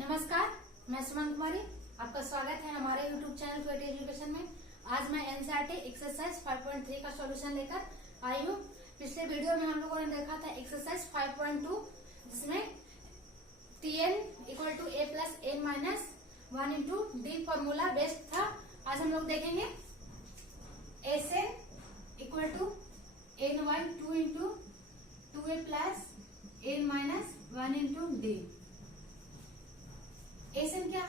नमस्कार, मैं सुमन कुमारी। आपका स्वागत है हमारे YouTube चैनल क्वेटी एजुकेशन में। आज मैं एनसीईआरटी एक्सरसाइज 5.3 का सॉल्यूशन लेकर आई हूँ। पिछले वीडियो में हम लोगों ने देखा था एक्सरसाइज 5.2, जिसमें Tn equal to a plus n minus 1 into d formula based था। आज हम लोग देखेंगे Sn equal to ny 2 into 2a plus n minus 1 into d. Sn क्या,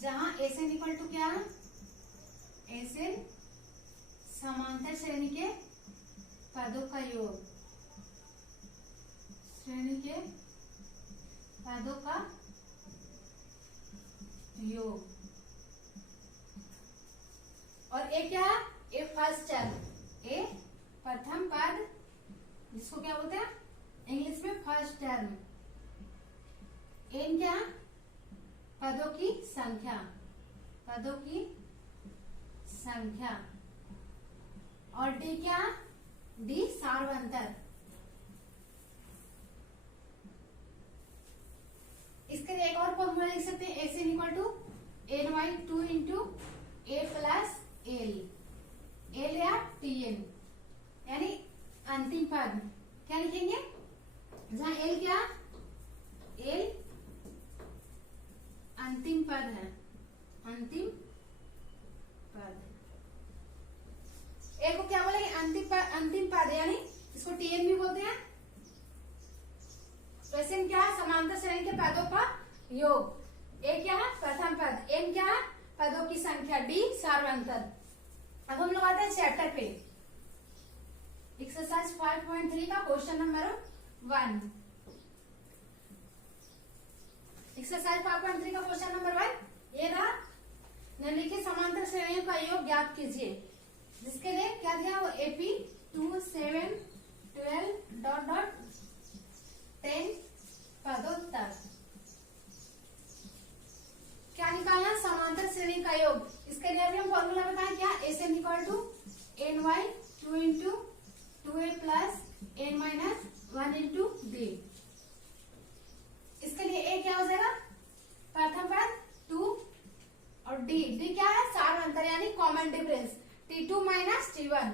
जहां Sn इक्वल टू क्या, Sn समांतर श्रेणी के पदों का योग, श्रेणी के पदों का योग। और ए क्या, ए फर्स्ट टर्म, ए प्रथम पद, जिसको क्या बोलते हैं इंग्लिश में फर्स्ट टर्म। एन क्या, पदों की संख्या, पदों की संख्या। और डी क्या, डी सार्वंतर। इसके लिए एक और फॉर्मूला लिख सकते हैं, Sn equal to ny 2 into a plus l, l या Tn, यानी अंतिम पद। क्या लिखेंगे, जहां एल क्या, एल अंतिम पद है, अंतिम पद। ए को क्या बोलेंगे, अंतिम पद, यानी इसको Tn भी बोलते हैं। Sn क्या, समांतर श्रेणी के पदों का योग। ए क्या है, प्रथम पद। n क्या है, पदों की संख्या। डी सार्वंतर। अब हम लोग आते हैं चैप्टर पे, एक्सरसाइज 5.3 का क्वेश्चन नंबर 1। एक्सरसाइज 5.3 का क्वेश्चन नंबर 1 ये रहा, निम्नलिखित समांतर श्रेणियों का योग ज्ञात कीजिए। जिसके लिए क्या दिया, वो AP 2, 7, 12 डॉट डॉट 10 पदों तक। क्या निकालना, समांतर श्रेणी का योग। इसके लिए अभी हम फॉर्मूला बताएं, क्या, Sn equal to ny 2 into 2a plus n minus 1 into d. इसके लिए ए क्या हो जाएगा, प्रथम पद 2, और डी, डी क्या है, सार्वंतर यानी common difference. T2 minus T1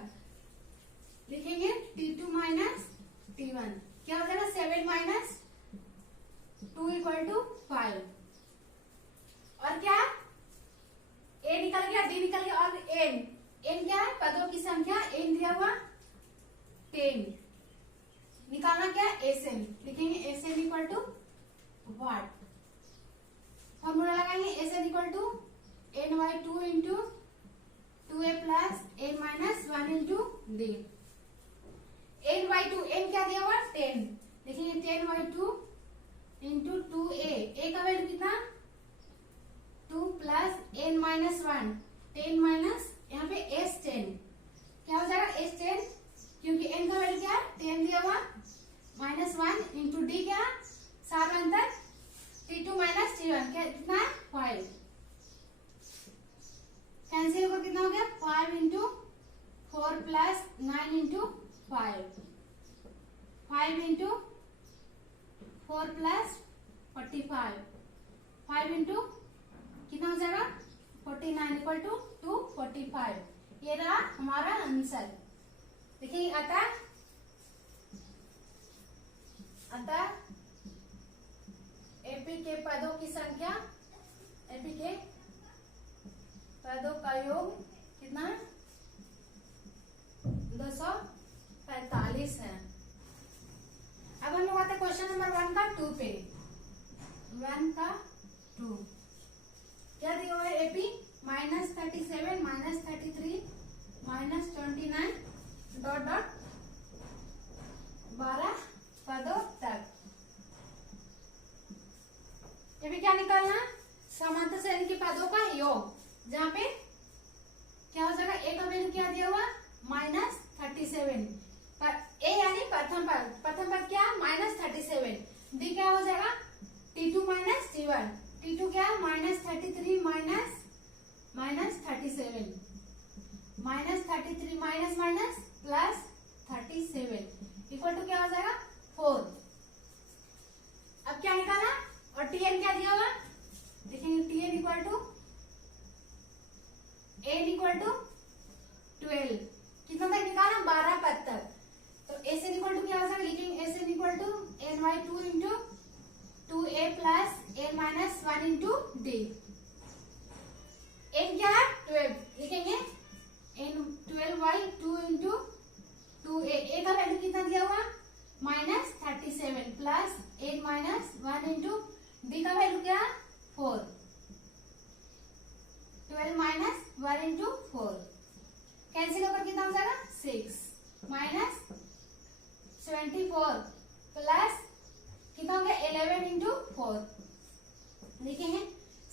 लिखेंगे, T2 माइनस T1 क्या हो जाएगा, 7 माइनस 2 इक्वल टू 5। और क्या, ए निकल गया, डी निकल गया, और एन, एन क्या है, पदों की संख्या। एन दिया हुआ 10, निकालना क्या, Sn। लिखेंगे Sn equal to what, formula लगाएंगे, Sn equal to ny 2 into 2a plus n minus 1 into d. ny2, n क्या दिया हुआ, 10, लिखेंगे 10y2 इंटू 2a, a का वैल्यू कितना, 2 प्लस n माइनस 1, 10 माइनस यहाँ पे S10 क्या हो जाएगा, S10, क्योंकि n का वैल्यू क्या है, 10 दिया हुआ, माइनस 1 इंटू डी क्या, सार्वंतर T2 माइनस T1 क्या, कितना है, 5। कैंसिल होकर कितना हो गया, 5 into 4 plus 9 into 5, 5 into 4 plus 45, 5 into कितना हो जाएगा, 49 इक्वल टू 245। ये रहा हमारा आंसर। देखिए, अतः एपी के पदों की संख्या, एपी के पदों का योग कितना, 245 है। अब हम लोग आते हैं क्वेश्चन नंबर 1 का 2 पे। 1 का 2 क्या दिया हुआ है, AP minus 37 minus 33 minus 29 dot dot 12 पदों तक। ये भी क्या निकालना, समांतर श्रेणी के पदों का योग, जहां पे क्या हो जाएगा, ए का वैल्यू क्या दिया हुआ, माइनस 37, पर ए यानी प्रथम पद, प्रथम पद क्या, माइनस 37। डी क्या हो जाएगा, T2 माइनस T1, T2 क्या, minus 33 minus 37, minus 33 minus minus plus 37 equal to क्या हो जाएगा, 4। अब क्या निकालना, और Tn क्या दिया हुआ, n इक्वल टू 12, कितना तक निकालना 12 पद तक। तो एस एन इक्वल टू क्या हो जाएगा, लिखेंगे s N equal to n by 2 into 2a plus N minus 1 into d. N क्या है 12, लिखेंगे एन 12y2 इंटू 2a, ए का वैल्यू कितना दिया हुआ -37 plus N minus 1 into D का वैल्यू क्या 4, 12 माइनस 1 इंटू 4, कैंसिल होकर कितना हो जाएगा 6 माइनस 24 प्लस कितना हो गया 11 इंटू 4, लिखेंगे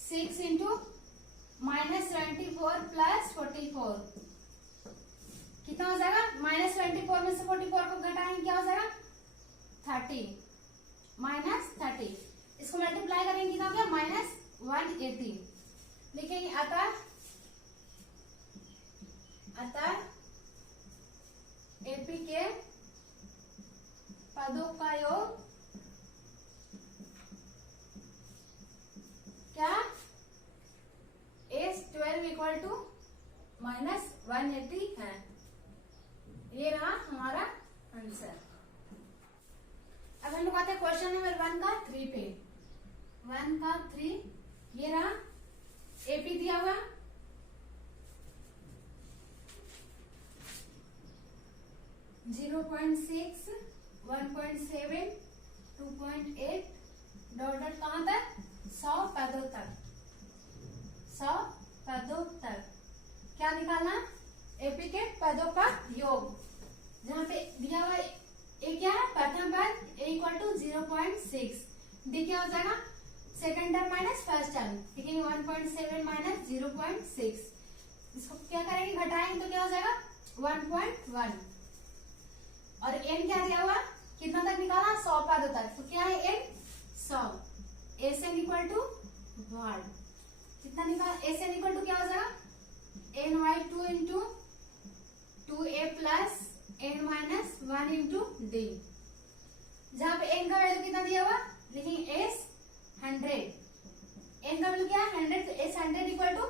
6 इंटू -24 प्लस 44, कितना हो जाएगा -24 में से 44 को घटाएंगे क्या हो जाएगा 30 -30, इसको मल्टीप्लाई करेंगे कितना हो गया -180, लिखेंगे अतः एपी के पदों का योग क्या S12 इक्वल टू -180 है। ये रहा हमारा आंसर। अब हम लोग आते हैं क्वेश्चन नंबर 1 का 3 पे। 1 का 3 ये रहा, एपी दिया हुआ 0.6, 1.7, 2.8 डॉट डॉट कहां तक 100 पदों तक, 100 पदों तक क्या निकालना एपी के पदों का योग, जहां पे दिया हुआ ए क्या है प्रथम पद ए इक्वल टू 0.6, डी क्या हो जाएगा second term minus first term, ठीक है 1.7 माइनस 0.6, इसको क्या करेंगे घटाएंगे तो क्या हो जाएगा 1.1, और एन क्या दिया हुआ कितना तक निकाला 100 पदों तक, तो क्या है n 100, s N equal to 1 कितना निकाला, एस एन इक्वल टू क्या हो जाएगा n by 2 into 2a plus N minus 1 into D, जहां पे एन का वैल्यू कितना दिया हुआ लिखेंगे एस 100, एन का वैल्यू क्या है 100, तो s 100 equal to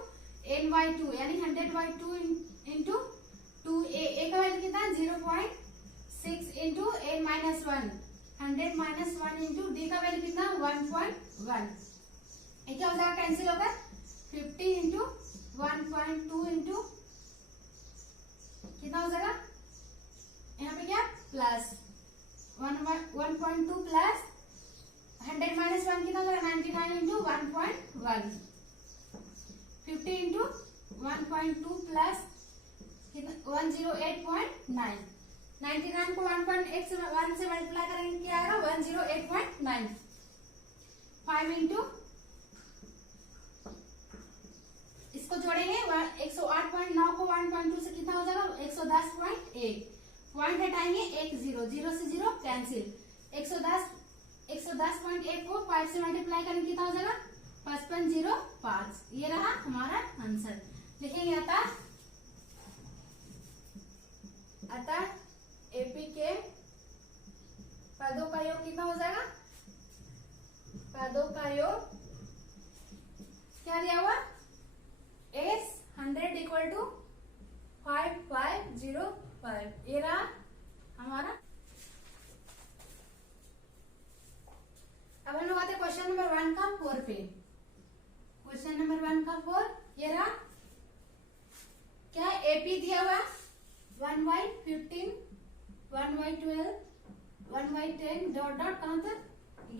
n by 2 यानी 100/2 इंटू 2a का वैल्यू कितना 0.6 into n minus 1, 100 minus 1 into D का वैल्यू कितना 1.1, ये क्या हो जाएगा कैंसिल होकर 50 इंटू 1.2 इंटू कितना हो जाएगा यहाँ पे क्या प्लस 1.2 प्लस 100 माइनस 1 कितना हो जाएगा 99 इंटू 1.1, 50 इंटू 1.2 प्लस 108.9, 99 को 1.1 से मल्टीप्लाई करेंगे क्या आएगा 108.9, 5 इंटू इसको जोड़ेंगे 108.9 को 1.2 से कितना हो जाएगा 110.8, पॉइंट हटाएंगे 1 0 0 से 0 कैंसिल, 110.8 को 5 से मल्टीप्लाई करेंगे कितना हो जाएगा 5505, ये रहा हमारा आंसर। लिखेंगे अतः एपी के पदों का योग कितना हो जाएगा, पदों का योग क्या दिया हुआ एस 100 इक्वल टू 5505, ये रहा हमारा। अब हम लोग आते हैं क्वेश्चन नंबर 1 का 4 पे। क्वेश्चन नंबर 1 का 4 ये रहा, क्या एपी दिया हुआ 1/15, 1/12, 1/10 डॉट डॉट कहां तक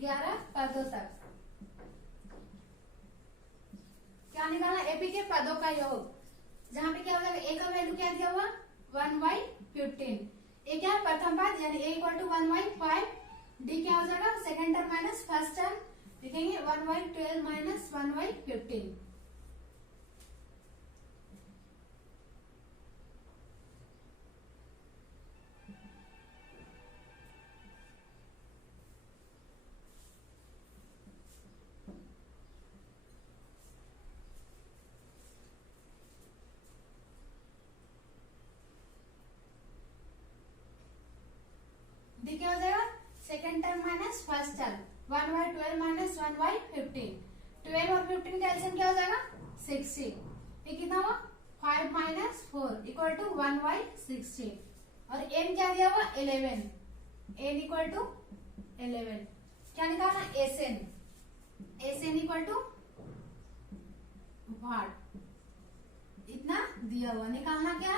11 पदों तक, क्या निकालना एपी के पदों का योग, जहां पे क्या हो जाएगा ए का वैल्यू क्या दिया हुआ 1/15, ए क्या है प्रथम पद यानी ए इक्वल टू 1/5, डी क्या हो जाएगा second term minus first term, लिखेंगे 1/12 माइनस 1/15, डी क्या हो जाएगा second term minus first term 1/12 minus 1/15, 12 और 15 का एलसीएम क्या हो जाएगा 60। ये कितना हुआ 5 माइनस 4 इक्वल टू 1/16 और n क्या दिया हुआ 11, n इक्वल टू 11। क्या निकालना एसएन इक्वल टू वाट, इतना दिया हुआ। निकालना क्या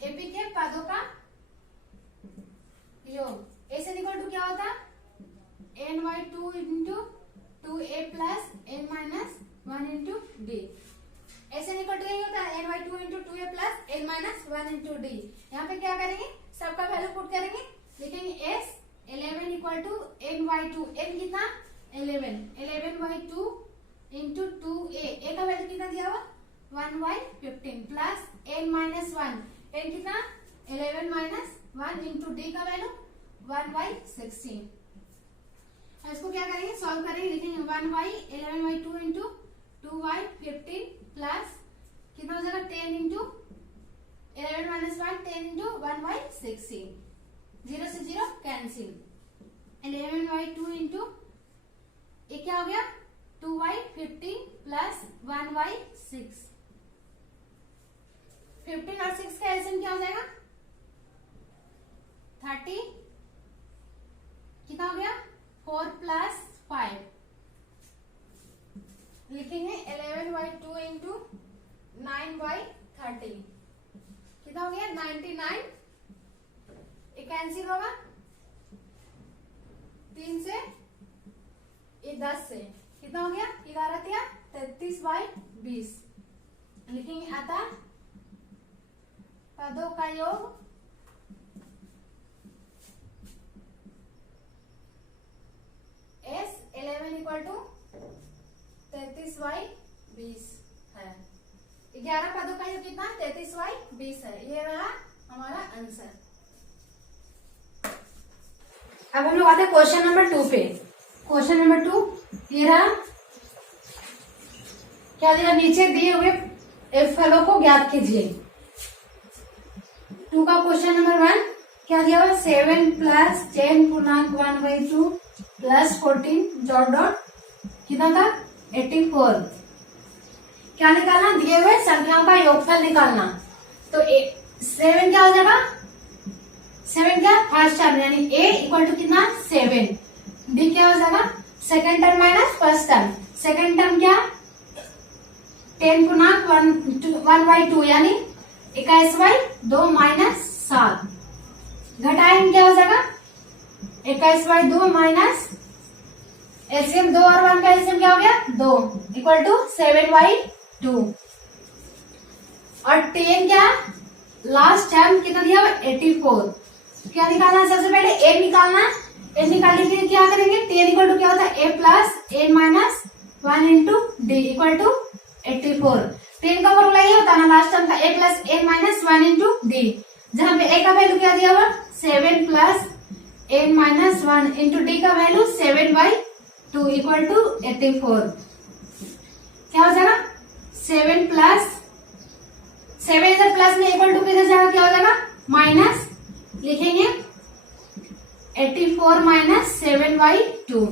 एपी के पदों का योग। एसएन इक्वल टू क्या होता n/2 into 2a plus n minus 1 into d. S n equal to यही होता है n/2 into 2a plus n minus 1 into d. यहाँ पे क्या करेंगे सबका वैल्यू पुट करेंगे, लिखेंगे s 11 equal to n/2, n कितना 11/2 इंटू 2a, a का वैल्यू कितना दिया हुआ 1/15 प्लस n माइनस 1, n कितना 11 माइनस 1 इंटू डी का वैल्यू 1/16। अब इसको क्या करेंगे सॉल्व करेंगे, लिखेंगे 1/11/2 इंटू 2/15 प्लस कितना हो जाएगा 10 इंटू 11 माइनस 1 10 इंटू 1/16, 0 से 0 कैंसिल। 11/2 इंटू ये क्या हो गया 2/15 प्लस 1/6, 15 और 6 का एलसीएम क्या हो जाएगा 30, कितना हो गया 4 प्लस 5, लिखेंगे 11/2 इंटू 9/30, कितना हो गया 99। ये कैंसिल होगा 3 से, ये 10 से, कितना हो गया 11 33/20। लिखेंगे अतः पदों का योग S 11 इक्वल टू 33/20 है। 11 पदों का योग कितना 33/20 है। ये रहा हमारा आंसर। अब हम लोग आते हैं क्वेश्चन नंबर 2 पे। क्वेश्चन नंबर 2 ये रहा, क्या दिया नीचे दिए हुए f फलों को ज्ञात कीजिए। 2 का क्वेश्चन नंबर 1 क्या दिया हुआ 7 प्लस 10 पूर्णांक 1/2 प्लस 14 डॉट डॉट कितना था 84। क्या निकालना दिए हुए संख्याओं का योगफल निकालना। तो 7 क्या हो जाएगा 7 क्या फर्स्ट टर्म यानी a इक्वल टू कितना 7, d क्या हो जाएगा second term minus first term, second term क्या 10 पूर्णांक 1/2 यानी 21/2 माइनस 7, घटाएंगे क्या हो जाएगा 21/2 माइनस एलसीएम 2 और 1 का एलसीएम क्या हो गया 2 इक्वल टू 7/2 और 10 क्या लास्ट टर्म कितना दिया 84। क्या निकालना सबसे पहले a निकालना, a निकालने के लिए क्या करेंगे 10 इक्वल टू क्या होता है a plus n minus 1 into D equal to 84। 10 का फॉर्मूला ये होता है ना लास्ट टर्म का a plus n minus 1 into D, जहां पे a का वैल्यू क्या दिया हुआ 7 plus n minus 1 into D का वैल्यू 7/2 इक्वल टू 84। क्या हो जाएगा 7 प्लस 7 इधर प्लस में इक्वल टू किधर जाएगा क्या हो जाएगा माइनस, लिखेंगे 84 माइनस 7/2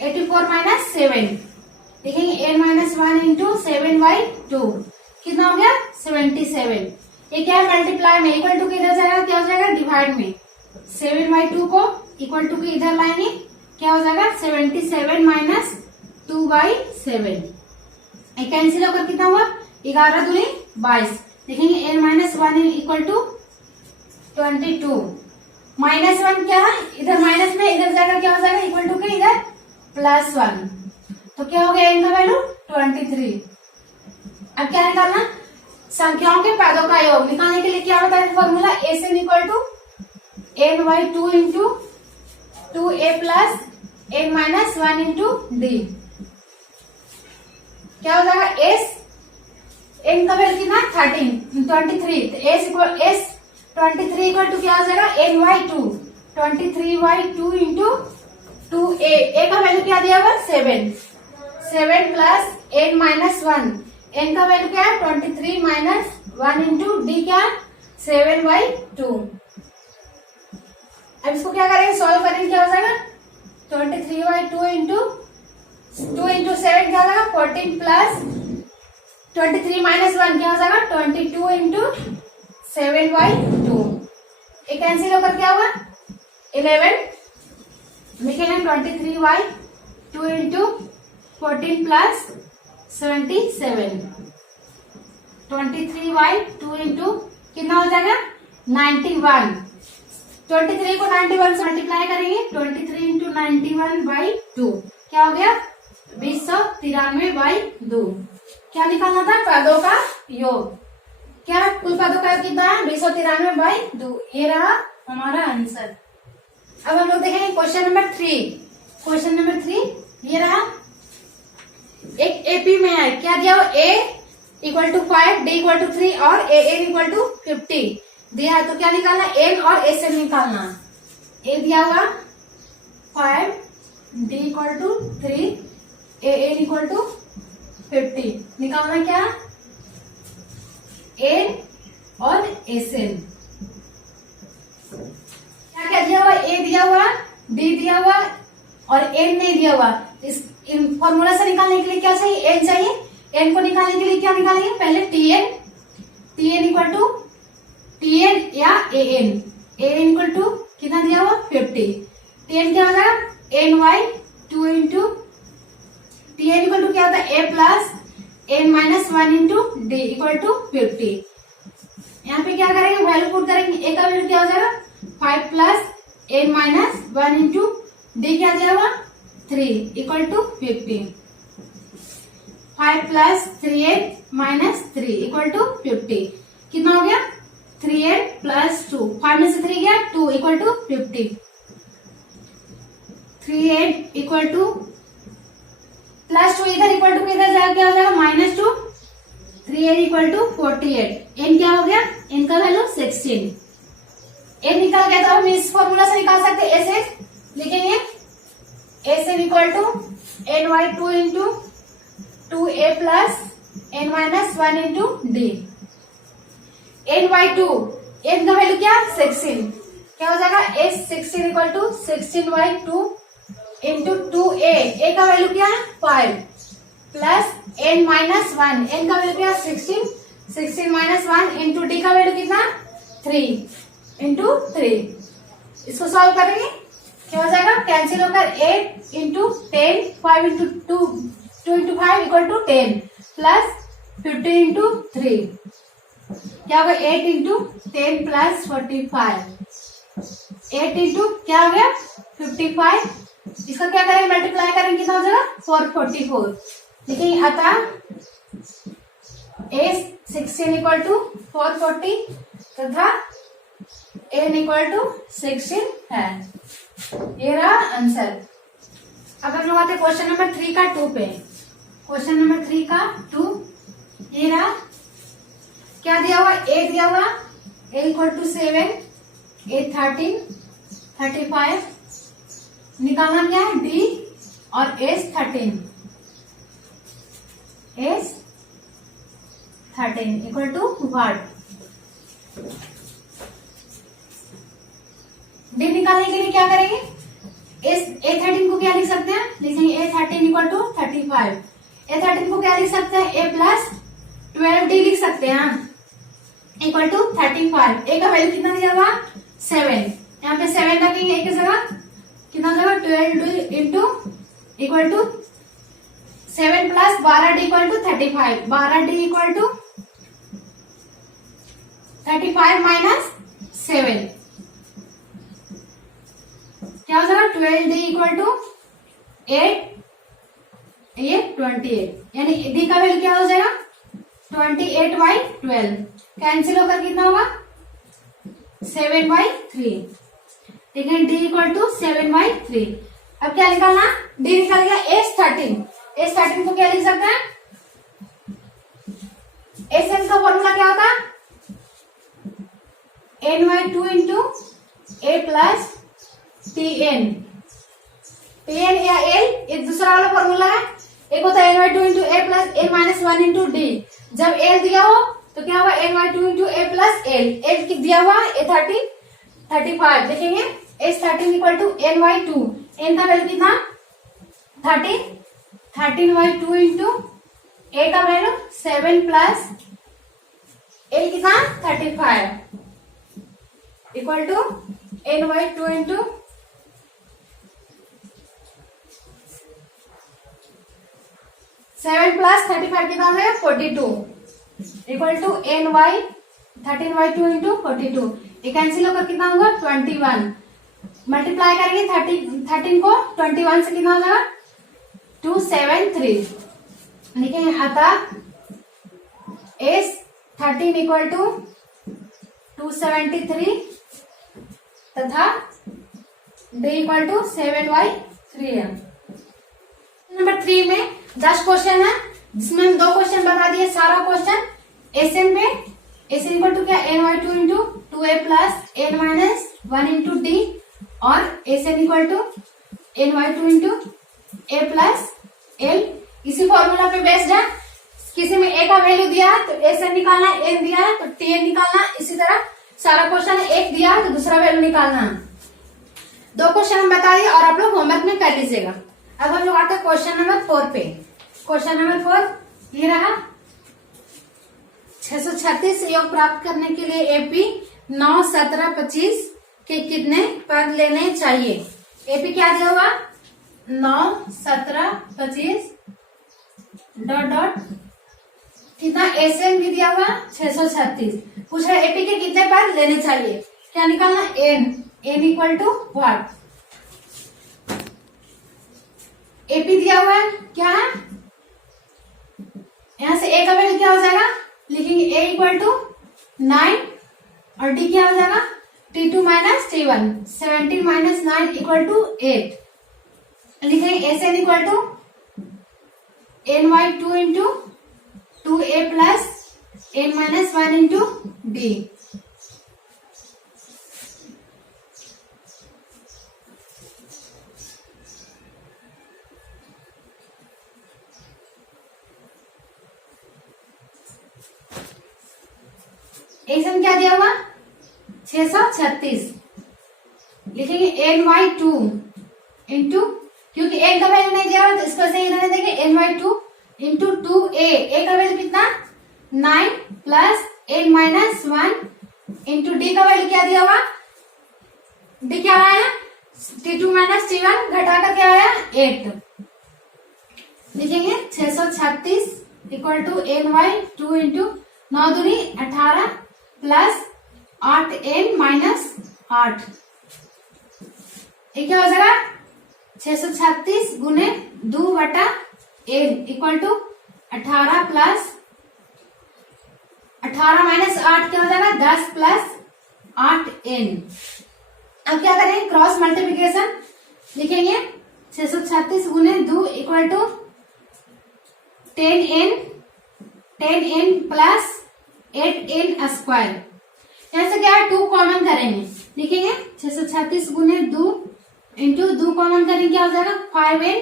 84 माइनस 7 लिखेंगे n माइनस 1 इंटू 7/2 कितना हो गया 77। ये क्या है मल्टीप्लाई में, इक्वल टू किधर जाएगा क्या हो जाएगा डिवाइड में, 7/2 को इक्वल टू के इधर लाएंगे क्या हो जाएगा 77 माइनस 2/7। कैंसिल होकर कितना हुआ 11 दूनी 22, देखेंगे n minus 1 equal to 22, minus 1 क्या है इधर माइनस में इधर जाएगा क्या हो जाएगा इक्वल टू के इधर +1, तो क्या हो गया n का वैल्यू 23। अब क्या निकालना संख्याओं के पदों का योग निकालने के लिए क्या होता है formula s n equal to n/2 into 2a plus n minus 1 into d. क्या हो जाएगा s n का वैल्यू कितना 23, s 23 इक्वल टू क्या हो जाएगा n/2 23/2 इंटू 2a, a का वैल्यू क्या दिया हुआ 7 प्लस n माइनस 1, n का वैल्यू क्या है 23 माइनस 1 इंटू डी क्या 7/2। अब इसको क्या करेंगे सॉल्व करेंगे क्या हो जाएगा 14 प्लस 23 माइनस 1 क्या हो जाएगा 22 इंटू 7/2। ये कैंसिल होकर क्या हुआ 11 लिखेंगे 23/2 इंटू 14 प्लस 77 23/2 इंटू कितना हो जाएगा 91। 23 को 91 से मल्टीप्लाई करेंगे 23 इंटू 91/2 क्या हो गया 293/2। क्या निकालना था पदों का योग। क्या कुल पदों का योग कितना है 293/2। ये रहा हमारा आंसर। अब हम लोग देखेंगे क्वेश्चन नंबर 3। क्वेश्चन नंबर 3 ये रहा एक एपी में है क्या दिया हो a equal to 5 d equal to 3 और a n इक्वल टू 50 दिया है। तो क्या निकालना n और s n निकालना। a दिया हुआ 5 d equal to 3 a n equal to 50 निकालना क्या n और s n। क्या क्या दिया हुआ a दिया हुआ d दिया हुआ और n नहीं दिया हुआ। इस फॉर्मूला से निकालने के लिए क्या चाहिए n चाहिए। n को निकालने के लिए क्या निकालेंगे पहले tn इक्वल टू tn या an इक्वल टू कितना दिया हुआ 50। tn क्या होगा ny2 into tn equal to क्या होता है a plus n minus 1 into d equal to 50। यहाँ पे क्या करेंगे वैल्यू पुट करेंगे a का वैल्यू क्या हो जाएगा 5 plus n minus 1 into d क्या दिया हुआ 3 equal to 50। 5 plus 3n minus 3 equal to 50 कितना हो गया 3n प्लस 2 5 में से 3 गया 2 equal to 50। 3n equal to plus 2 इधर इक्वल टू इधर जाएगा क्या हो जाएगा -2 3n इक्वल टू 48। n क्या हो गया n का वैल्यू 16। n निकाल गया तो हम इस फॉर्मूला से निकाल सकते हैं एस लिखेंगे s equal to ny2 into 2a plus n minus 1 into d. n/2 n का वैल्यू क्या 16 क्या हो जाएगा s 16 equal to 16/2 into 2a a का वैल्यू क्या है 5 प्लस n माइनस 1 n का वैल्यू क्या 16 माइनस 1 इंटू डी का वैल्यू कितना 3 इंटू 3। इसको सॉल्व करेंगे क्या हो जाएगा कैंसिल होकर 8 into 10 5 into 2 into 5 equal to 10 plus 50 into 3 क्या होगा 8 इंटू 10 प्लस 45 8 इंटू क्या हो गया 55। इसका क्या करेंगे मल्टीप्लाई करेंगे कितना हो जाएगा 444 देखिए अतः a 16 इक्वल टू 440 तथा n इक्वल टू 16 है। ये रहा आंसर। अब हम लोग आते क्वेश्चन नंबर 3 का 2 पे। क्वेश्चन नंबर 3 का 2 ये रहा क्या दिया हुआ a दिया हुआ a इक्वल टू 7 a 13 35 निकालना क्या है d और s 13 equal to what. d निकालने के लिए क्या करेंगे a13 को क्या लिख सकते हैं लिखेंगे a13 इक्वल टू 35। a13 को क्या लिख सकते हैं a प्लस 12d लिख सकते हैं इक्वल टू 35। a का वैल्यू कितना दिया हुआ 7 यहाँ पे 7 रखेंगे a की जगह कितना जगह 12d into equal to 7 plus 12d equal to 35 12d equal to 35 minus 7 क्या हो जाएगा 12d इक्वल टू 8 ये 28 यानी d का वैल्यू क्या हो जाएगा 28/12 कैंसिल होकर कितना होगा 7/3 ठीक है d इक्वल टू 7/3। अब क्या निकालना d निकल गया s13 को क्या लिख सकते हैं sn का फॉर्मूला क्या होता ny2 into a plus tn या l एक दूसरा वाला फॉर्मूला है। एक होता है ny2 into a plus n minus 1 into d। जब l दिया हो तो क्या होगा ny2 into a plus l दिया हुआ a13 35 देखेंगे s13 equal to ny2 n का वैल्यू कितना 13 13/2 इंटू ए का वैल्यू 7 प्लस ए कितना 35 equal to n by 2 into 7 plus 35 कितना है 42 equal to n by 13/2 into 42 ये कैंसिल होकर कितना होगा 21 मल्टीप्लाई करेंगे 13 को 21 से कितना हो जाएगा 273 लिखेंगे अतः एस 13 इक्वल टू 273 तथा डी इक्वल टू 7/3 है। नंबर 3 में 10 क्वेश्चन है जिसमें हम 2 क्वेश्चन बता दिए सारा क्वेश्चन एसएन पे एस इक्वल टू क्या n/2 into 2a plus n minus 1 into D और S N equal to n/2 into a plus l इसी फॉर्मूला पे बेस्ड है। किसी में a का वैल्यू दिया है तो एस एन निकालना है, n दिया है तो टी एन निकालना है। इसी तरह सारा क्वेश्चन एक दिया है तो दूसरा वैल्यू निकालना है। 2 क्वेश्चन हम बता दिए और आप लोग होमवर्क में कर लीजिएगा। अब हम लोग आते हैं क्वेश्चन नंबर 4 पे। क्वेश्चन नंबर 4 ये रहा 636 योग प्राप्त करने के लिए एपी 9, 17, 25 के कितने पद लेने चाहिए। एपी क्या दिया हुआ 9, 17, 25 डॉट डॉट कितना एसएन भी दिया हुआ 636 पूछ रहा एपी के कितने पद लेने चाहिए। क्या निकालना n equal to what AP दिया हुआ है क्या है यहां से ए का वैल्यू क्या हो जाएगा लिखेंगे ए इक्वल टू 9 और डी क्या हो जाएगा T2 minus T1 17 minus 9 equal to 8 लिखेंगे s N equal to n/2 into 2a plus n minus 1 into d. S n क्या दिया हुआ 636 लिखेंगे n/2 इंटू क्योंकि n का वैल्यू नहीं दिया हुआ तो इसको सही रहने देंगे n/2 इंटू 2a a का वैल्यू कितना 9 plus n minus 1 into D का वैल्यू क्या दिया हुआ डी क्या आया T2 माइनस T1 घटाकर क्या आया 8 लिखेंगे 636 इक्वल टू n/2 इंटू 9 दूनी 18 प्लस 8n माइनस 8 ये क्या हो जाएगा 636 गुने 2 बटा n equal to 18 plus 18 minus 8 क्या हो जाएगा 10 प्लस 8n। अब क्या करेंगे क्रॉस मल्टीप्लिकेशन लिखेंगे 636 गुने 2 equal to 10n plus 8n square. यहाँ से क्या है 2 कॉमन करेंगे लिखेंगे 636 गुने 2 इंटू 2 कॉमन करेंगे क्या हो जाएगा 5n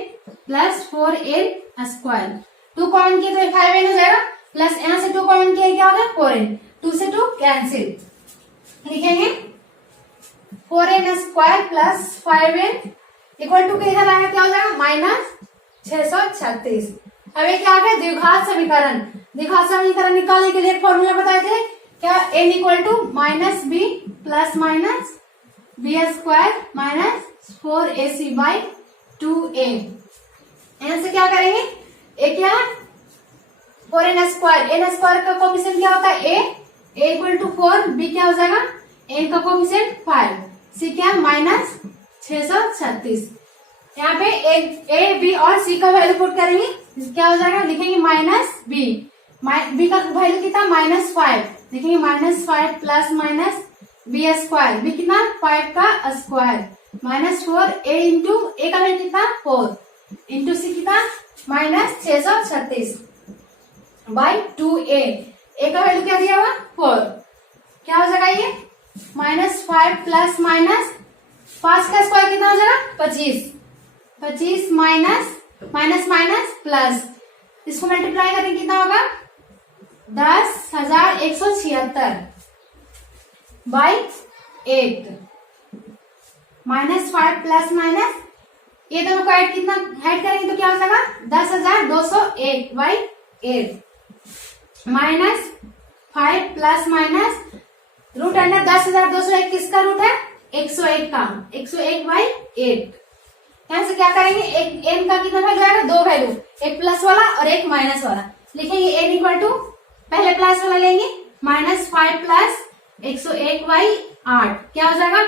plus 4n square. 2 common किया तो 5n हो जाएगा प्लस यहाँ से 2 कॉमन किया क्या होगा 4n 2 से 2 कैंसिल लिखेंगे 4n square plus 5n equal to इधर आएगा क्या हो जाएगा माइनस 636। अब ये क्या आ गया द्विघात समीकरण। द्विघात समीकरण निकालने के लिए फॉर्मूला बताए थे क्या n equal to minus b plus minus b square minus 4ac by 2a। यहाँ से क्या करेंगे ए क्या 4n स्क्वायर n स्क्वायर का कोफिशिएंट क्या होता है a इक्वल टू 4 b क्या हो जाएगा n का कोफिशिएंट 5 c क्या माइनस 636। यहाँ पे ए बी और सी का वैल्यू पुट करेंगे क्या हो जाएगा लिखेंगे माइनस बी का वैल्यू कितना -5 लिखेंगे -5 plus minus b square b कितना 5 का स्क्वायर -4 ए इंटू ए का वैल्यू कितना 4 इंटू सी कितना -636 बाई 2a ए का वैल्यू क्या दिया हुआ 4 क्या हो जाएगा ये -5 प्लस माइनस 5 का स्क्वायर कितना हो जाएगा 25 माइनस माइनस माइनस प्लस इसको मल्टीप्लाई करेंगे कितना होगा 10,176 बाई 8 -5 प्लस माइनस ये दोनों को ऐड कितना ऐड करेंगे तो क्या हो जाएगा 10,201 by 8 minus 5 plus minus root under 10,201 किसका रूट है? 101 का, 101/8। यहाँ से क्या करेंगे, एक एन का कितना वैल्यू आएगा? 2 वैल्यू, एक प्लस वाला और एक माइनस वाला। लिखेंगे एन इक्वल टू, पहले प्लस वाला लेंगे, -5 प्लस 101/8 क्या हो जाएगा?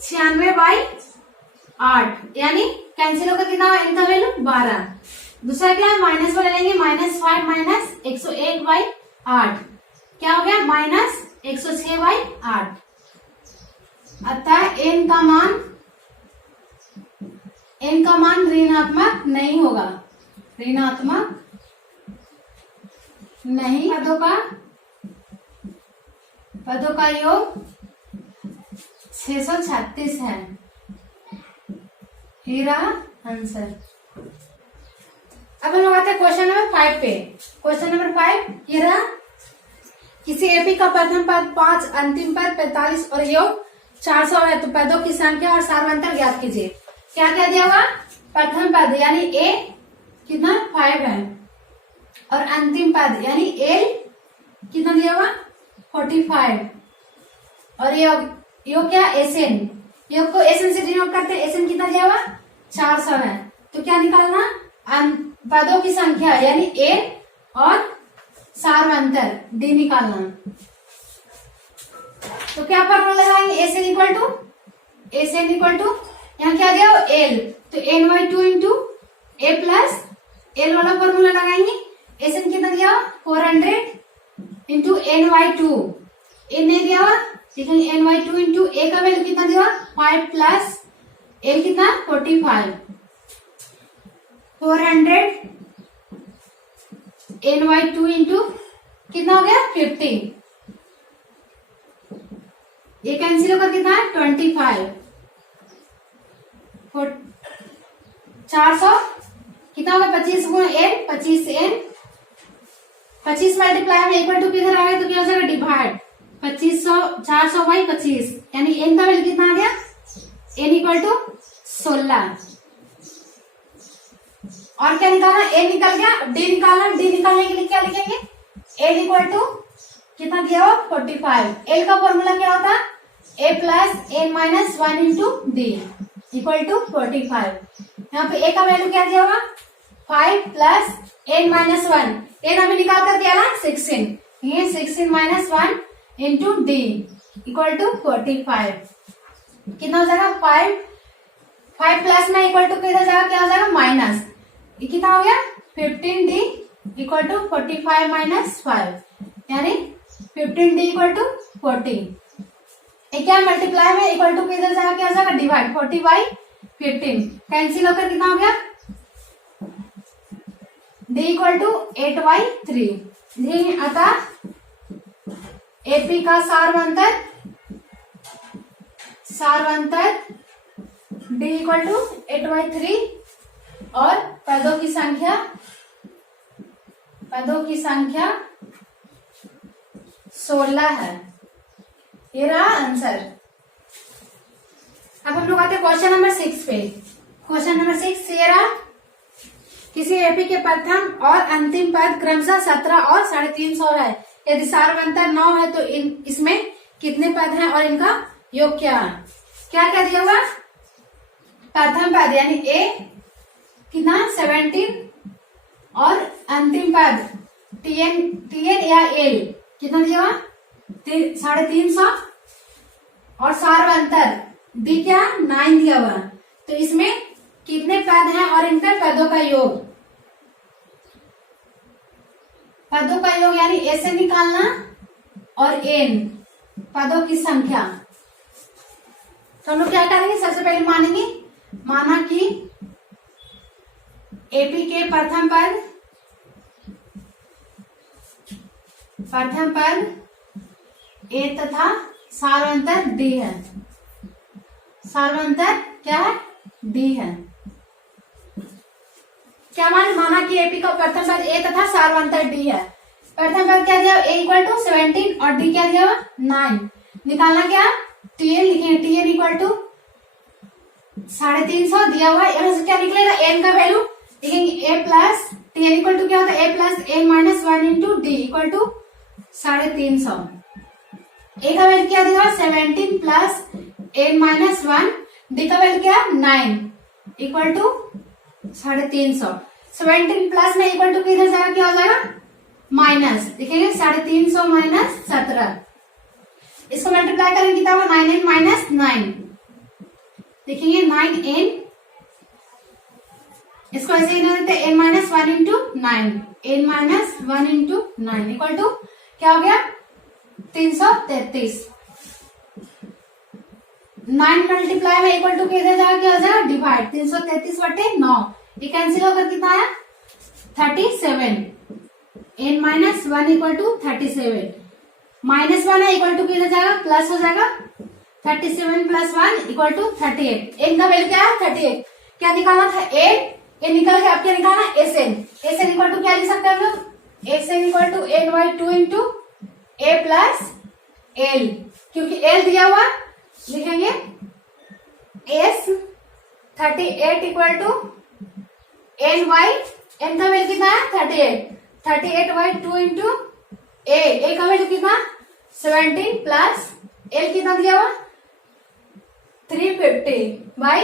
96/8, यानी कैंसिल होकर कितना होगा एन का वैल्यू? 12। दूसरा क्या है, माइनस वाला लेंगे, -5 माइनस 101/8 क्या हो गया? -106/8। अतः एन का मान ऋणात्मक नहीं होगा, ऋणात्मक नहीं। पदों का योग 636 है। हीरा आंसर। अब हम लोग आते हैं क्वेश्चन नंबर 5 पे। क्वेश्चन नंबर 5 ये रहा, किसी एपी का प्रथम पद 5, अंतिम पद 45 और योग 400 है, तो पदों की संख्या और सार्वंतर ज्ञात कीजिए। क्या क्या दिया हुआ? प्रथम पद यानी ए कितना 5 है, और अंतिम पद यानी एल कितना दिया हुआ? 45, और योग क्या? एसएन। योग को एसएन से डिनोट करते हैं, एसएन कितना दिया हुआ? 400 है। तो क्या निकालना? पदों की संख्या यानी ए और सार्वंतर डी निकालना। तो क्या फॉर्मूला लगाएंगे? एसएन इक्वल टू यहाँ क्या दिया? एल, तो n/2 into a plus L वाला फॉर्मूला लगाएंगे। एसएन कितना दिया? 400 इंटू n/2, एन नहीं दिया हुआ, लेकिन n/2 इंटू ए का वैल्यू कितना दिया? 5 प्लस एल कितना? 45, 400 n/2 इंटू कितना हो गया? 50, ये कैंसिल होकर कितना है? 25, 400 कितना होगा? 25 गुना एन, 25 एन, 25 मल्टीप्लाई में इक्वल टू किधर आएगा? तो क्या हो जाएगा? डिवाइड 400/25, यानी एन का वैल्यू कितना आ गया? N equal to 16। और क्या निकालना? ए निकल गया, डी निकालना। डी निकालने के लिए क्या लिखेंगे? एल इक्वल टू कितना दिया हुआ? 45। एल का फॉर्मूला क्या होता? A plus N minus 1 into D equal to 45। यहाँ पे ए का वैल्यू क्या दिया होगा? 5 प्लस एन माइनस 1, एन अभी निकाल कर दिया ना 16, ये 16 minus 1 into D equal to 45। कितना हो जाएगा? 5 प्लस में इक्वल टू किधर जाएगा? क्या हो जाएगा? माइनस, ये कितना हो गया? 15d इक्वल टू 45 माइनस 5, यानी 15d इक्वल टू 40। क्या मल्टीप्लाई में इक्वल टू किधर जाएगा? क्या हो जाएगा? डिवाइड 40/15, कैंसिल होकर कितना हो गया? d equal to 8/3। अतः एपी का सार्वंतर d इक्वल टू 8/3 और पदों की संख्या 16 है। ये रहा आंसर। अब हम लोग आते हैं क्वेश्चन नंबर 6 पे। क्वेश्चन नंबर 6 ये रहा, किसी एपी के प्रथम और अंतिम पद क्रमशः 17 और 350 है। यदि सार्वंतर 9 है तो इसमें कितने पद हैं और इनका योग क्या है? क्या क्या दिया हुआ? प्रथम पद यानी ए कितना? 17, और अंतिम पद टीएन या एल कितना दिया हुआ? 350, और सार्वंतर डी क्या? 9 दिया हुआ। तो इसमें कितने पद हैं और इनका पदों का योग यानी ए से निकालना, और एन पदों की संख्या। तो हम लोग क्या करेंगे? सबसे पहले माना कि एपी के प्रथम पद ए तथा सार्वंतर डी है। सार्वंतर क्या है? डी है। क्या माना कि एपी का प्रथम पद ए तथा सार्वंतर डी है। प्रथम पद क्या दिया? ए इक्वल टू 17 और डी क्या दिया? 9। निकालना क्या? टीएन लिखेंगे, टीएन इक्वल टू 350 दिया हुआ। यहाँ से क्या निकलेगा? एन का वैल्यू लिखेंगे, a plus Tn equal to क्या होता है, a plus N minus one into D equal to 350. A का वैल्यू क्या दिया, 17 plus N minus one, d का वैल्यू क्या, 9 इक्वल टू 350. 17 प्लस में इक्वल टू किधर जाएगा, क्या हो जाएगा, माइनस. देखेंगे 350 माइनस 17, इसको मल्टीप्लाई करेंगे कितना होगा, 9n माइनस 9. देखेंगे 9n, इसको ऐसे ही देते हैं n minus 1 into 9, n minus 1 into 9 equal to क्या हो गया, 333. 9 मल्टीप्लाई में इक्वल टू किधर जाएगा, क्या हो जाएगा, डिवाइड. 333 बटे 9, ये कैंसिल होकर कितना आया, 37. n minus 1 equal to 37, minus 1 है इक्वल टू किधर जाएगा, प्लस हो जाएगा. 37 प्लस 1 इक्वल टू 38. n का वैल्यू क्या है, 38. क्या निकालना था, a निकल गया. अब क्या निकालना, sn. sn इक्वल टू क्या लिख सकते हैं हम लोग, sn equal to n by 2 into a plus l, क्योंकि l दिया हुआ, लिखेंगे s 38 equal to n by, n का वैल्यू कितना है, 38 बाई 2 इंटू a का वैल्यू कितना, 17 प्लस l कितना दिया हुआ, 350 बाई,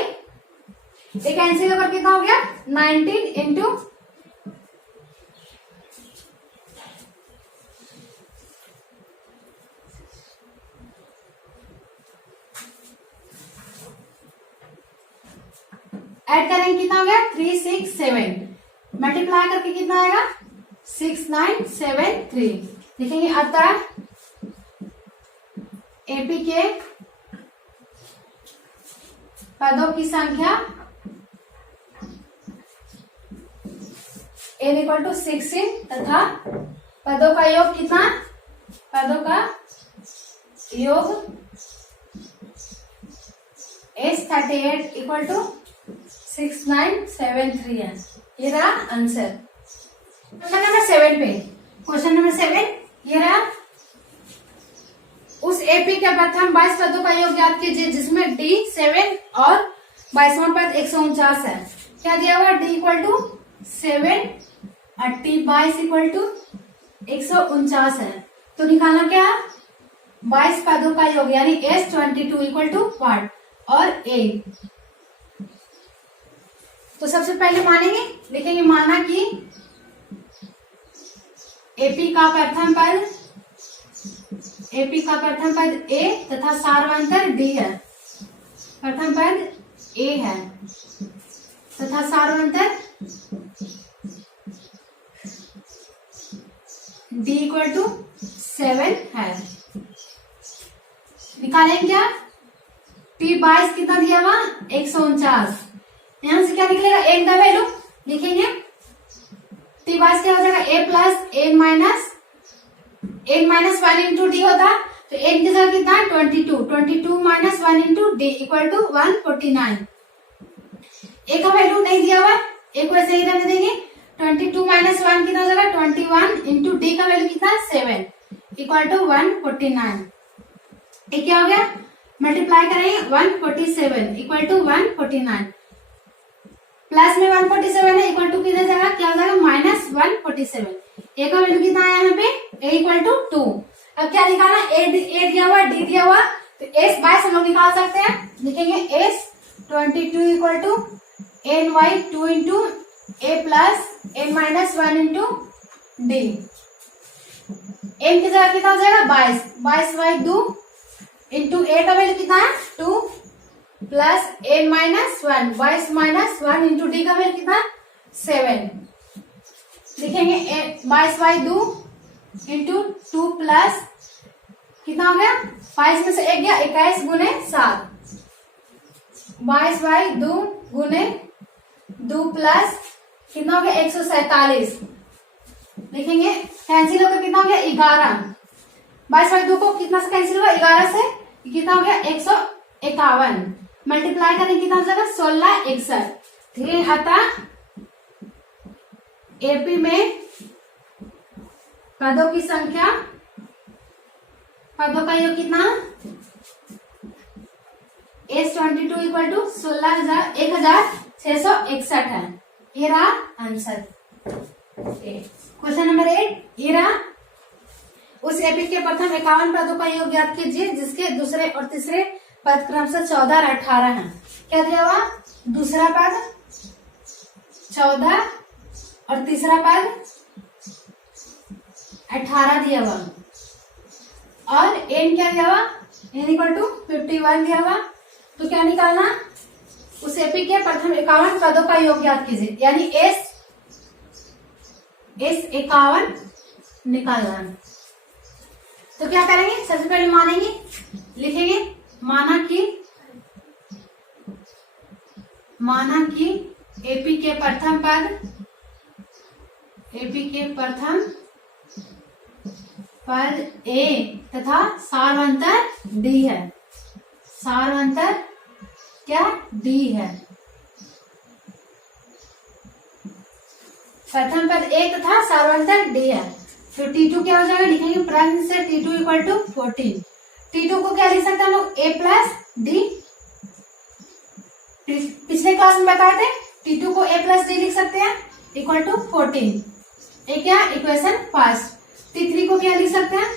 ये कैंसिल होकर कितना हो गया, 19 इंटू ऐड करेंगे कितना हो गया, 367. मल्टीप्लाई करके कितना आएगा, 6973. लिखेंगे अतः एपी के पदों की संख्या n इक्वल टू 16 तथा पदों का योग कितना, पदों का योग S38 इक्वल टू 6973 है. ये रहा आंसर. नंबर 7 पे, क्वेश्चन नंबर 7 ये रहा. उस एपी के प्रथम 22 पदों का योग ज्ञात कीजिए जिसमें डी 7 और 22वां पद 149 है. क्या दिया हुआ, डी इक्वल टू 7 और टी 22 इक्वल टू 149 है. तो निकालना क्या, 22 पदों का योग यानी S22 इक्वल टू व्हाट, और ए. तो सबसे पहले मानेंगे, लिखेंगे माना कि एपी का प्रथम पद ए तथा सारवांतर डी है. प्रथम पद ए है तथा सारवांतर डी इक्वल टू 7 है. निकालेंगे क्या, टी 22 कितना दिया हुआ, 149. यहां से क्या निकलेगा, एन का वैल्यू लिखेंगे, टी 22 क्या हो जाएगा, A plus N minus 1 into D होता, तो एन की जगह कितना, 22 minus 1 into D equal to 149. A का वैल्यू नहीं दिया हुआ, ए को ऐसे ही रहने देंगे. 22 माइनस 1 कितना हो जाएगा, 21 इंटू डी का वैल्यू कितना, 7 इक्वल टू 149. ये क्या हो गया, मल्टीप्लाई करेंगे 147 इक्वल टू 149. प्लस में 147 है इक्वल टू किधर जाएगा, क्या हो जाएगा, माइनस 147. ए का वैल्यू कितना आया यहाँ पे, ए इक्वल टू 2. अब क्या निकालना, ए दिया हुआ, डी दिया हुआ, तो एस 22 हम लोग निकाल सकते हैं. लिखेंगे S22 equal to n by 2 into a plus N minus 1 into d. N की जगह कितना हो जाएगा, 22 बाई 2 इंटू ए का वैल्यू कितना है, 2 plus N minus 1, 22 minus 1 into D का वैल्यू कितना, 7. लिखेंगे 22 बाई 2 इंटू 2 प्लस कितना हो गया, 22 में से 1 गया, 21 गुने 7. 22 बाई 2 गुने 2 प्लस कितना हो गया, 147. लिखेंगे कैंसिल होकर कितना हो गया, 11. 22 बाई 2 को कितना से कैंसिल हुआ, 11 से कितना हो गया, 151. मल्टीप्लाई करेंगे कितना हो जाएगा, 1661. अतः एपी में पदों की संख्या, पदों का योग कितना, S22 इक्वल टू 16,1661 है. ये रहा आंसर. क्वेश्चन नंबर 8, ये रहा। उस एपी के प्रथम 51 पदों का योग ज्ञात कीजिए जिसके दूसरे और तीसरे पद क्रम से 14 और 18 हैं। क्या दिया हुआ? दूसरा पद 14 और तीसरा पद 18 दिया हुआ, और एन क्या दिया हुआ? एन इक्वल टू 51 दिया हुआ। तो क्या निकालना? उस एपी के प्रथम 51 पदों का योग ज्ञात कीजिए, यानी एस 51 निकालना। तो क्या करेंगे? सबसे पहले मानेंगे, लिखेंगे माना कि एपी के प्रथम पद ए तथा सारवंतर डी है। सारवंतर क्या? डी है। प्रथम पद ए तथा सारवंतर डी है। तो T2 क्या हो जाएगा? लिखेंगे प्रश्न से T2 इक्वल टू 14। T2 को क्या लिख सकते हैं हम लोग? A plus D. पिछले क्लास में बताए थे T2 को A प्लस डी लिख सकते हैं इक्वल टू 14। ये क्या? Equation first. T3 को क्या लिख सकते हैं?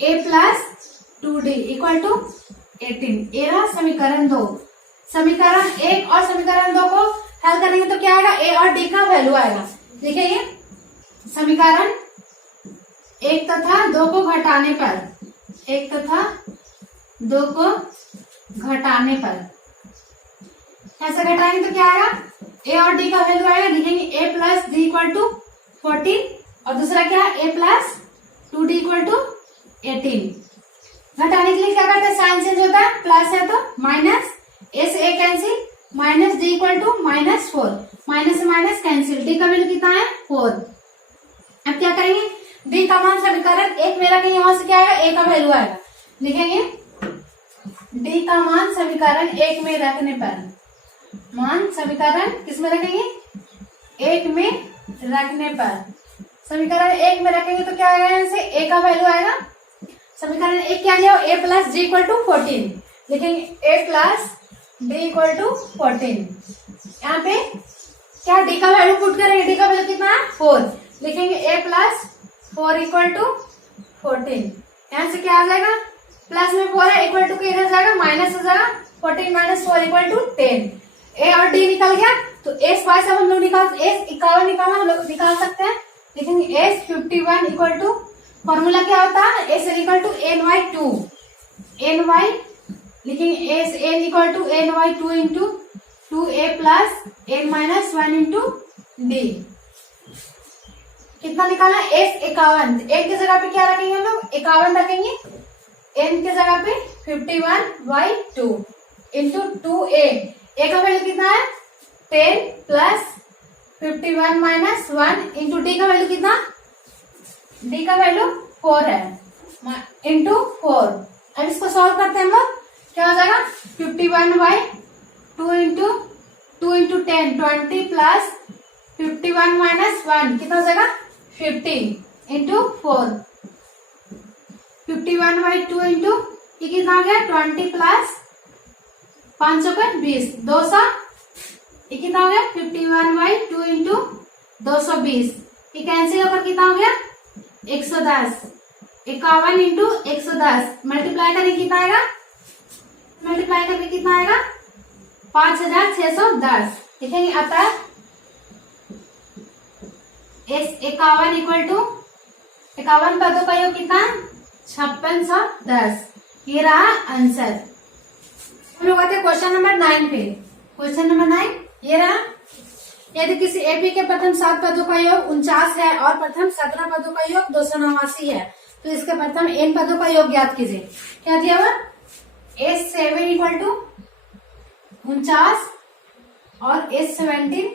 A plus 2D equal to 18। ये रहा समीकरण 2। समीकरण 1 और समीकरण 2 को हल करेंगे तो क्या आएगा? A और D का वैल्यू आएगा। देखिए ये समीकरण 1 तथा 2 को घटाने पर, 1 तथा 2 को घटाने पर ऐसे घटाएंगे तो क्या आएगा? A और D का वैल्यू आएगा। लिखेंगे A plus d equal to 14 और दूसरा क्या है? A plus 2D equal to 18। घटाने के लिए क्या करते हैं? साइन चेंज होता है, प्लस है तो माइनस, A से A cancel, minus d equal to -4। Minus से माइनस कैंसिल, डी का वैल्यू कितना है? 4। अब क्या करेंगे? डी का मान समीकरण 1 में रखेंगे, वहां से क्या आएगा? A का वैल्यू आएगा। लिखेंगे डी का मान समीकरण 1 में रखने पर, मान समीकरण किस में रखेंगे? 1 में रखने पर। समीकरण 1 में रखेंगे तो क्या आएगा? यहाँ से A का वैल्यू आएगा। समीकरण 1 क्या दिया? A plus d equal to 14। लिखेंगे A plus d equal to 14। यहाँ पे क्या डी का वैल्यू पुट करेंगे? डी का वैल्यू कितना है? 4। लिखेंगे A प्लस 4 इक्वल टू 14। यहाँ से क्या आ जाएगा? प्लस में 4 है, इक्वल टू के इधर जाएगा, माइनस हो जाएगा। 14 माइनस 4 इक्वल टू 10। A और D निकल गया तो S 5 से हम लोग S 51 निकालना हम लोग निकाल सकते हैं। लिखेंगे S 51 इक्वल टू, फॉर्मूला क्या होता है? S equal to NY2। NY लिखेंगे S N equal to NY2 into 2A plus N minus 1 into D। कितना निकालना? S 51। एक की जगह पे क्या रखेंगे हम लोग? 51 रखेंगे। N की जगह पे 51/2 इंटू 2A। A का वैल्यू कितना है? 10 प्लस 51 माइनस 1 इंटू D का वैल्यू कितना? D का वैल्यू 4 है, इंटू 4। अब इसको सॉल्व करते हैं हम लोग। क्या हो जाएगा? 51/2 इंटू 2 इंटू 10 20 प्लस 51 माइनस 1 कितना हो जाएगा? 50 इंटू 4। 51/2 इंटू ये कितना हो गया? 20 प्लस 500 का 20, 200। ये कितना हो गया? 51/2 इंटू 220। ये कैंसिल होकर कितना हो गया? 110। 51 इंटू 110 मल्टीप्लाई करके कितना आएगा? मल्टीप्लाई करके कितना आएगा? 5610। लिखेंगे अतः S 51 इक्वल टू 51 पदों का योग कितना? 5610। ये रहा आंसर। हम लोग आते हैं क्वेश्चन नंबर 9 पे। क्वेश्चन नंबर 9 ये रहा। यदि किसी एपी के प्रथम 7 पदों का योग 49 है और प्रथम 17 पदों का योग 289 है तो इसके प्रथम n पदों का योग ज्ञात कीजिए। क्या दिया हुआ? S7 इक्वल टू 49 और S17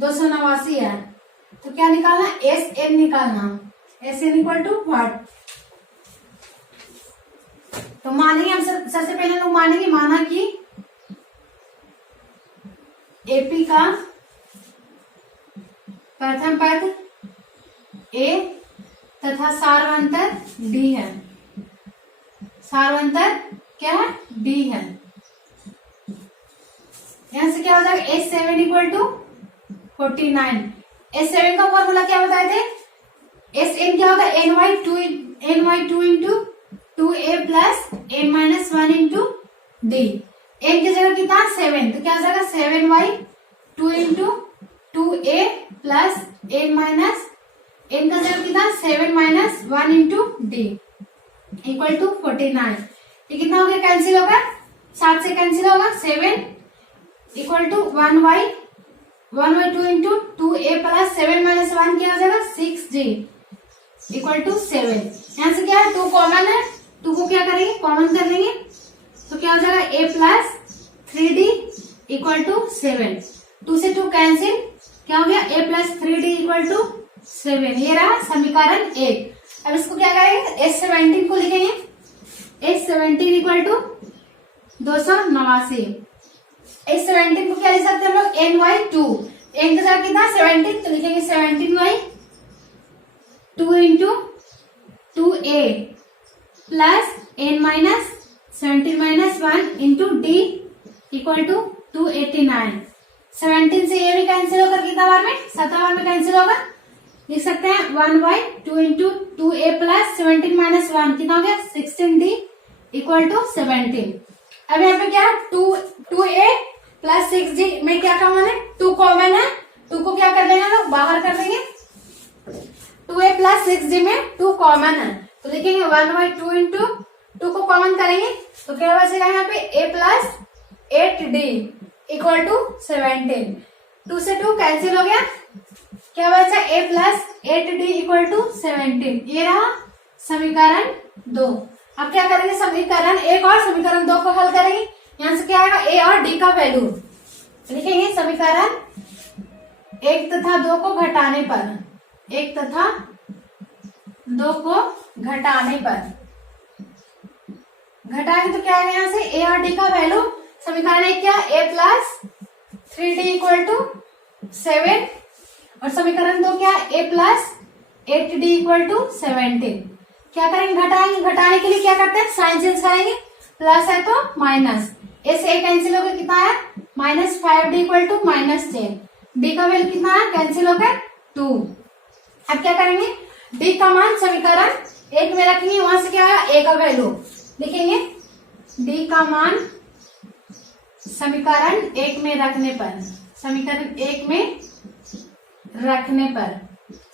289 है तो क्या निकालना? Sn निकालना। Sn equal to what? तो मानेंगे हम सबसे पहले लोग मानेंगे, माना कि एपी का प्रथम पद A तथा सारवंतर D है। सारवंतर क्या है? D है। यहां से क्या हो जाएगा? S7 equal to 49। S7 का फॉर्मूला क्या बताए थे? Sn क्या होगा? ny2 into 2a plus n minus 1 into d। n की जगह कितना? 7, तो क्या हो जाएगा? 7y2 into 2a plus n minus n का जगह कितना? 7 minus 1 into d equal to 49। ये कितना हो गया? कैंसिल होगा, 7 से कैंसिल होगा। 7 equal to 1y2 into 2a plus 7 minus 1 क्या हो जाएगा? 6g equal to 7। यहाँ से क्या है? 2 कॉमन है, 2 को क्या करेंगे? कॉमन कर लेंगे, तो क्या हो जाएगा? a plus 3d equal to 7। 2 से 2 कैंसिल, क्या हो गया? a plus 3d equal to 7। ये रहा समीकरण 1। अब इसको क्या करेंगे? S17 को लिखेंगे। S17 equal to 289। S17 को क्या लिख सकते हैं हम लोग? ny2, n का जगह कितना? 17, तो लिखेंगे 17y2 into 2a plus n minus 17 minus 1 into d equal to 289। 17 से ये भी कैंसिल होकर कितना बार में? 7 बार में कैंसिल होगा। लिख सकते हैं 1y2 into 2a plus 17 minus 1 कितना हो गया? 16d equal to 17। अब यहाँ पे क्या है? 2a प्लस 6d में क्या कॉमन है? 2 कॉमन है, 2 को क्या कर देंगे लोग? बाहर कर देंगे। 2a प्लस 6d में 2 कॉमन है, तो लिखेंगे 1y2 इंटू 2 को कॉमन करेंगे, तो क्या बचेगा यहाँ पे? a plus 8d equal to 17। 2 से 2 कैंसिल हो गया, क्या बचा? a plus 8d equal to 17। ये रहा समीकरण 2। अब क्या करेंगे? समीकरण 1 और समीकरण 2 को हल करेंगे। यहाँ से क्या आएगा? a और d का वैल्यू लिखेंगे। समीकरण 1 तथा 2 को घटाने पर, 1 तथा 2 को घटाने पर घटाएंगे तो क्या आएगा? यहाँ से a और d का वैल्यू समीकरण 1 क्या? a plus 3d equal to 7 और समीकरण 2 क्या? a plus 8d equal to 17। क्या करेंगे? घटाएंगे। घटाने के लिए क्या करते हैं? साइन चेंज करेंगे, प्लस है तो माइनस, a से a कैंसिल होकर कितना है? Minus 5d equal to minus 10। d का वैल्यू कितना है? कैंसिल होकर 2। अब क्या करेंगे? d का मान समीकरण 1 में रखेंगे, वहां से क्या है? a का वैल्यू लिखेंगे। d का मान समीकरण 1 में रखने पर, समीकरण 1 में रखने पर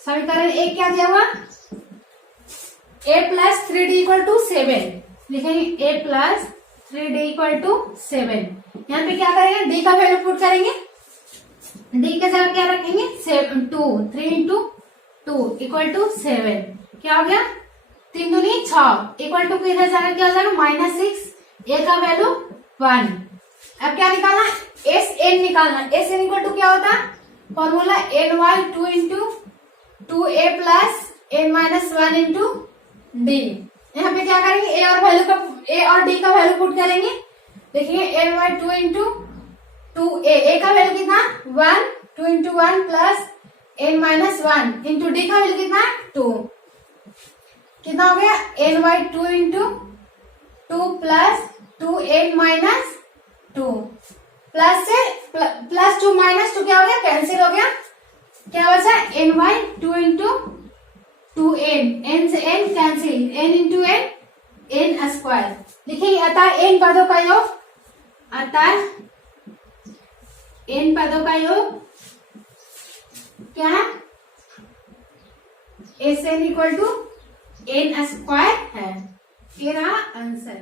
समीकरण 1 क्या दिया हुआ? a plus 3d equal to 7 लिखेंगे। a plus 3d equal to 7। यहाँ पे क्या करेंगे? d का वैल्यू पुट करेंगे, d के जगह क्या रखेंगे? 2, 3 इंटू 2 इक्वल टू 7। क्या हो गया? 3 दूनी 6 इक्वल टू किधर जाएगा? क्या हो जाएगा? -6। a का वैल्यू 1। अब क्या निकालना? Sn निकालना। Sn इक्वल टू क्या होता है? Formula ny2 into 2a plus n minus 1 into d। यहाँ पे क्या करेंगे? a और d का वैल्यू पुट करेंगे। देखिए ny2 इंटू 2a, a का वैल्यू कितना? 1, 2 into 1 plus n minus 1 into d का वैल्यू कितना? 2। कितना हो गया? ny2 into 2 plus 2n minus 2 plus से प्लस 2 माइनस 2 क्या हो गया? कैंसिल हो गया। क्या बचा? ny2 इंटू 2n, n से n cancel, n into n, n square लिखेंगे। अतः n पदों का योग, अतः n पदों का योग क्या है? Sn equal to n square है। ये रहा आंसर।